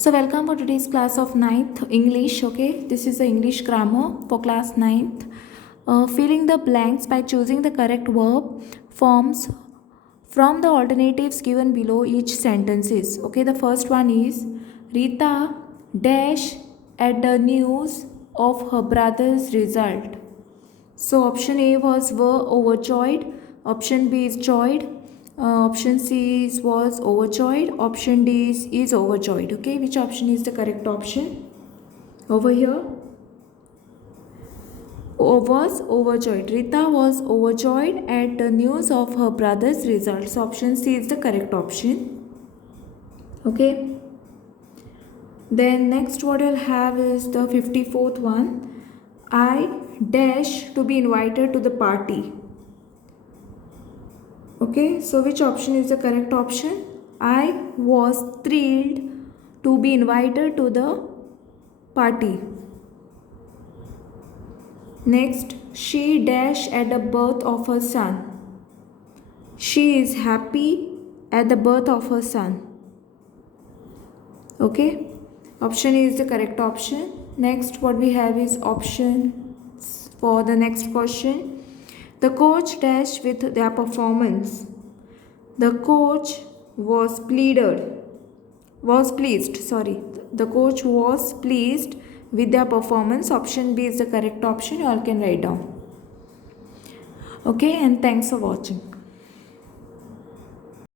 So welcome for today's class of ninth English. Okay, this is the English grammar for class ninth. Filling the blanks by choosing the correct verb forms from the alternatives given below each sentences. Okay, the first one is Rita dash at the news of her brother's result. So option A were overjoyed, option B is joyed, option C was overjoyed, option D is overjoyed. Okay, which option is the correct option? Over here, was overjoyed. Rita was overjoyed at the news of her brother's results. So option C is the correct option. Okay. Then next what I'll have is the 54th one. I dash to be invited to the party. Okay, so which option is the correct option? I was thrilled to be invited to the party. Next, she dash at the birth of her son. She is happy at the birth of her son. Okay, option A is the correct option. Next, what we have is options for the next question. The coach dashed with their performance. The coach was pleased. Sorry. The coach was pleased with their performance. Option B is the correct option. You all can write down. Okay, and thanks for watching.